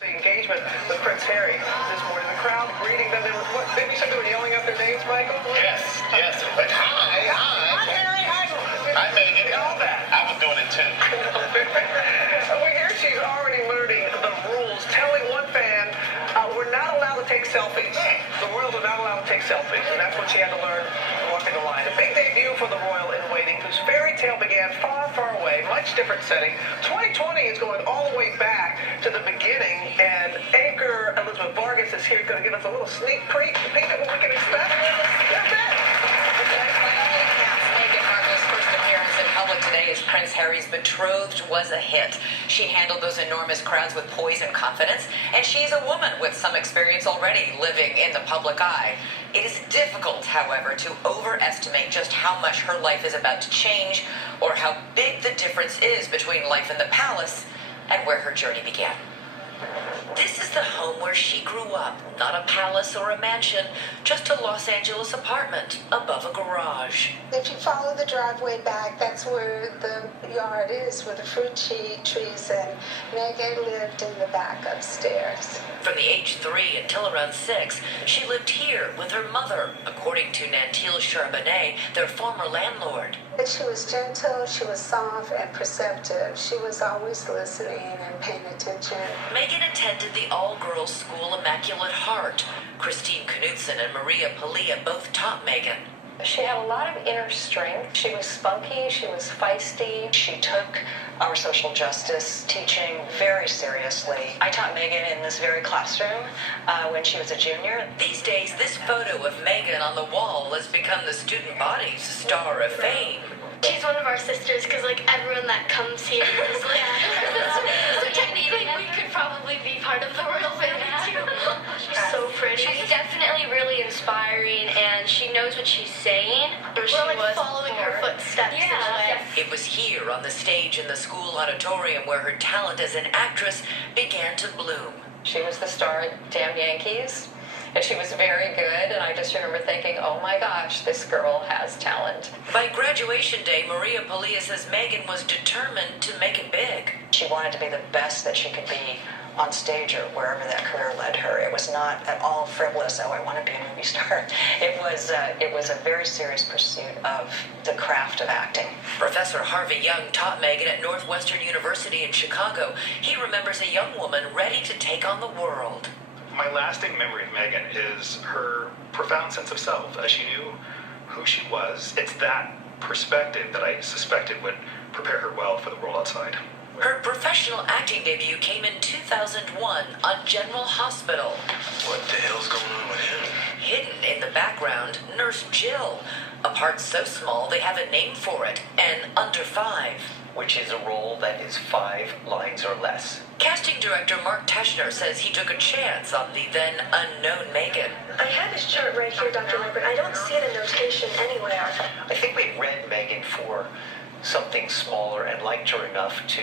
The engagement with Prince Harry this morning. The crowd greeting them. What, maybe they were yelling out their names, Michael? Yes. Like, hi. Hi, Harry. Hi, Meghan. All that. I was doing it too. We hear she's already learning the rules, telling one fan, we're not allowed to take selfies. The royals are not allowed to take selfies, and that's what she had to learn walking the line. A big debut for the royal in waiting, whose fairy tale began far, far away, much different setting. 2020 is going all the way back to the beginning, and anchor Elizabeth Vargas is here, going to give us a little sneak peek of what we can expect. That's it. Meghan Markle's first appearance in public today as Prince Harry's betrothed was a hit. She handled those enormous crowds with poise and confidence, and she's a woman with some experience already living in the public eye. It is difficult, however, to overestimate just how much her life is about to change or how big the difference is between life in the palace and where her journey began. This is the home where she grew up, not a palace or a mansion, just a Los Angeles apartment above a garage. If you follow the driveway back, that's where the yard is, where the fruit trees, and Meghan lived in the back upstairs. From the age 3 until around 6, she lived here with her mother, according to Nantil Charbonnet, their former landlord. But she was gentle, she was soft and perceptive. She was always listening and paying attention. Meghan attended the all-girls school Immaculate Heart. Christine Knudsen and Maria Paglia both taught Meghan. She had a lot of inner strength. She was spunky, she was feisty. She took our social justice teaching very seriously. I taught Meghan in this very classroom when she was a junior. These days, this photo of Meghan on the wall has become the student body's star of fame. She's one of our sisters because, like, everyone that comes here is like, so technically we could probably be part of the royal family too. She's so pretty. She's definitely really inspiring, and she knows what she's saying. We're like following her footsteps in a way. It was here on the stage in the school auditorium where her talent as an actress began to bloom. She was the star at Damn Yankees, and she was very good, and I just remember thinking, oh my gosh, this girl has talent. By graduation day, Maria Paglia says Meghan was determined to make it big. She wanted to be the best that she could be on stage or wherever that career led her. It was not at all frivolous, oh, I want to be a movie star. It was a very serious pursuit of the craft of acting. Professor Harvey Young taught Meghan at Northwestern University in Chicago. He remembers a young woman ready to take on the world. My lasting memory of Meghan is her profound sense of self. She knew who she was. It's that perspective that I suspected would prepare her well for the world outside. Her professional acting debut came in 2001 on General Hospital. What the hell's going on with him? Hidden in the background, Nurse Jill, a part so small they have a name for it, an under 5. Which is a role that is 5 lines or less. Casting director Mark Teschner says he took a chance on the then unknown Meghan. I have his chart right here, Dr. Lambert. I don't see the notation anywhere. I think we read Meghan for something smaller and liked her enough to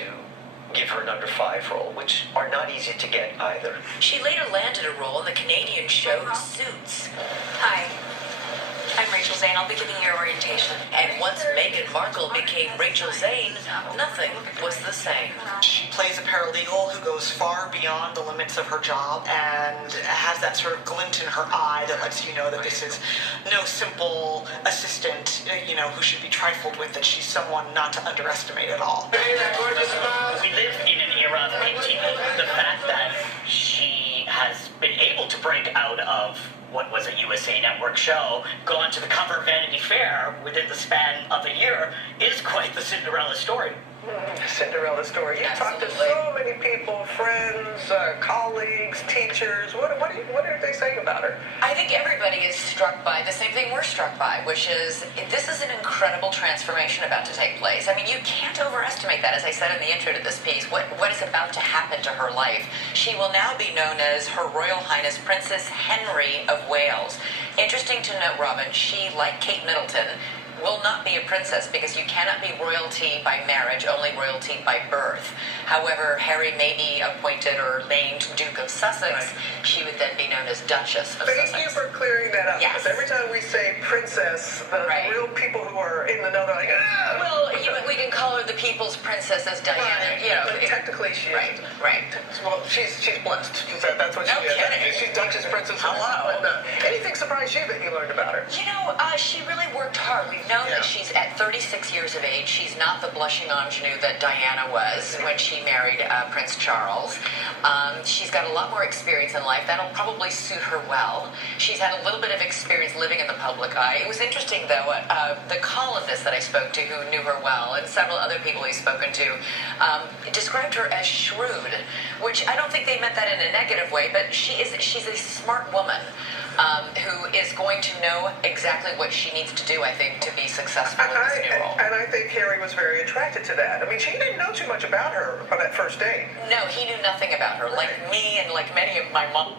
give her an under 5 role, which are not easy to get either. She later landed a role in the Canadian show Suits. Hi. I'm Rachel Zane. I'll be giving you your orientation. And once Meghan Markle became Rachel Zane, nothing was the same. She plays a paralegal who goes far beyond the limits of her job and has that sort of glint in her eye that lets you know that this is no simple assistant, who should be trifled with, that she's someone not to underestimate at all. We live in an era of big TV. The fact that she has been able to break out of what was a USA Network show, go on to the cover of Vanity Fair within the span of a year is quite the Cinderella story. Cinderella story. You talk to so many people, friends, colleagues, teachers. What are they saying about her? I think everybody is struck by the same thing we're struck by, which is this is an incredible transformation about to take place. I mean, you can't overestimate that. As I said in the intro to this piece, what is about to happen to her life. She will now be known as Her Royal Highness Princess Henry of Wales. Interesting to note, Robin, she, like Kate Middleton, will not be a princess because you cannot be royalty by marriage, only royalty by birth. However, Harry may be appointed or named Duke of of Sussex, she would then be known as Duchess of Sussex. Thank you for clearing that up. Yes. Because every time we say princess, the real people who are in the know, they're like, ah! Well, we can call her the People's Princess as Diana. Right. You know, But technically she is. Right. Well, she's blessed. That's what No she is. kidding. She's Duchess, Princess. Hello. Anything surprised you that you learned about her? You know, she really worked hard. We've known that she's at 36 years of age. She's not the blushing ingenue that Diana was when she married Prince Charles. She's got a lot more experience in life. That'll probably suit her well. She's had a little bit of experience living in the public eye. It was interesting, though, the columnist that I spoke to who knew her well, and several other people he's spoken to, described her as shrewd, which I don't think they meant that in a negative way, but she's a smart woman. Who is going to know exactly what she needs to do, I think, to be successful in this new role. And I think Harry was very attracted to that. I mean, she didn't know too much about her on that first date. No, he knew nothing about her. Like me and like many of my mom